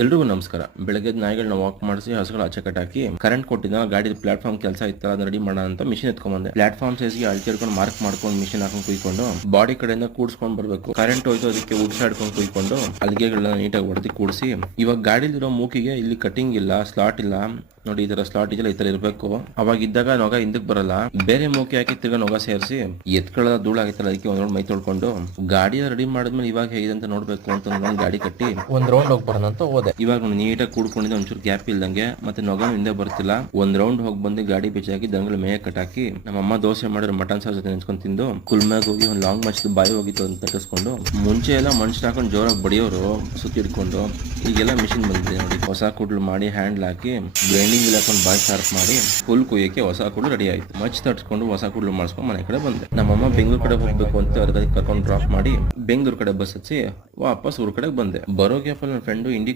ಎಲ್ರಿಗೂ ನಮಸ್ಕಾರ. ಬೆಳಗ್ಗೆ ನಾಯಿಗಳನ್ನ ವಾಕ್ ಮಾಡಿಸಿ ಹಸುಗಳ ಆಚೆ ಕಟ್ಟಾಕಿ ಕರೆಂಟ್ ಕೊಟ್ಟಿದ್ದ ಗಾಡಿ ಪ್ಲಾಟ್ಫಾರ್ಮ್ ಕೆಲಸ ಇತ್ತ ಅದನ್ನ ರೆಡಿ ಮಾಡೋಣ ಅಂತ ಮಿಷಿನ್ ಎತ್ಕೊಂಡ್ ಪ್ಲಾಟ್ಫಾರ್ಮ್ ಸೈಜ್ಗೆ ಅಳತೆ ಹಿಡ್ಕೊಂಡು ಮಾರ್ಕ್ ಮಾಡ್ಕೊಂಡು ಮಿಷಿನ್ ಹಾಕೊಂಡು ಕುಯ್ಕೊಂಡು ಬಾಡಿ ಕಡೆಯಿಂದ ಕೂಡ್ಸ್ಕೊಂಡ್ ಬರ್ಬೇಕು. ಕರೆಂಟ್ ಹೋಯ್ತು ಅದಕ್ಕೆ ಉಡ್ಸಾಡ್ಕೊಂಡು ಕುಯ್ಕೊಂಡು ಅಲ್ಗೆಗಳನ್ನ ನೀಟಾಗಿ ಹೊಡೆದಿ ಕೂಡಿಸಿ ಇವಾಗ ಗಾಡಿಲಿರೋ ಮೂಕಿಗೆ ಇಲ್ಲಿ ಕಟಿಂಗ್ ಇಲ್ಲ, ಸ್ಲಾಟ್ ಇಲ್ಲ ನೋಡಿ. ಈ ತರ ಸ್ಲಾಟ್ ಇದೆಯಲ್ಲ ಈ ತರ ಇರಬೇಕು. ಅವಾಗ ಇದ್ದಾಗ ನೊಗ ಹಿಂದಕ್ ಬರಲ್ಲ. ಬೇರೆ ಮೂಕಿ ಹಾಕಿ ತಿರ್ಗಾ ನೊಗ ಸೇರಿಸಿ ಎತ್ಕೊಳ್ಳೋ ಧೂಳ ಆಗಿತ್ತಲ್ಲ ಅದಕ್ಕೆ ಒಂದ್ ರೌಂಡ್ ಮೈ ತೊಳ್ಕೊಂಡು ಗಾಡಿಯ ರೆಡಿ ಮಾಡಿದ್ಮೇಲೆ ಇವಾಗ ಹೇಗಿದೆ ಅಂತ ನೋಡ್ಬೇಕು ಅಂತ ನಾನು ಗಾಡಿ ಕಟ್ಟಿ ಒಂದ್ ರೌಂಡ್ ಹೋಗಿ ಬರೋಣ ಅಂತ ಹೋದೆ. ಇವಾಗ ನೀಟಾಗಿ ಕೂಡ್ಕೊಂಡಿದ್ದೆ, ಒಂಚೂರು ಗ್ಯಾಪ್ ಇಲ್ದಂಗೆ, ಮತ್ತೆ ನೊಗನು ಹಿಂದೆ ಬರ್ತಿಲ್ಲ. ಒಂದ್ ರೌಂಡ್ ಹೋಗಿ ಬಂದು ಗಾಡಿ ಬಿಚ್ಚಾಕಿ ದಂಗಳ ಮೇಯ ಕಟ್ಟಾಕಿ ನಮ್ಮಮ್ಮ ದೋಸೆ ಮಾಡಿರೋ ಮಟನ್ ಸಾರ್ ಜೊತೆ ನೆನ್ಸ್ಕೊಂಡ್ ತಿಂದು ಕುಲ್ಮ್ಯಾಗ ಹೋಗಿ ಒಂದ್ ಲಾಂಗ್ ಮಚ್ದು ಬಾಯಿ ಹೋಗಿತ್ತು ಅಂತ ತಟ್ಟಿಸ್ಕೊಂಡು ಮುಂಚೆ ಎಲ್ಲ ಮನುಷ್ಯ ಹಾಕೊಂಡು ಜೋರಾಗಿ ಬಡಿಯೋರು ಸುತ್ತಿ ಹಿಡ್ಕೊಂಡು. ಈಗೆಲ್ಲ ಮಿಷಿನ್ ಬಂದಿದೆ ನೋಡಿ. ಹೊಸ ಕುಡ್ಲು ಮಾಡಿ ಹ್ಯಾಂಡ್ಲ್ ಹಾಕಿ ಗ್ರೈಂಡಿಂಗ್ ಹಾಕೊಂಡು ಬಾಯ್ ಶಾರ್ಪ್ ಮಾಡಿ ಫುಲ್ ಕುಯ್ಯಕ್ಕೆ ಹೊಸ ಕುಡ್ಲು ರೆಡಿ ಆಯ್ತು. ಮಚ್ ತಟ್ಸ್ಕೊಂಡು ಹೊಸ ಕುಡ್ಲು ಮಾಡಿಸ್ಕೊಂಡು ಮನೆ ಕಡೆ ಬಂದೆ. ನಮ್ಮಮ್ಮ ಬೆಂಗಳೂರು ಕಡೆ ಹೋಗ್ಬೇಕು ಅಂತ ಅರ್ಧ ಕರ್ಕೊಂಡು ಡ್ರಾಪ್ ಮಾಡಿ ಬೆಂಗಳೂರು ಕಡೆ ಬಸ್ ಹಚ್ಚಿ ವಾಪಸ್ ಊರ್ ಕಡೆ ಬಂದೆ. ಬರೋ ಗ್ಯಾಪಲ್ಲಿ ನನ್ನ ಫ್ರೆಂಡು ಇಂಡಿ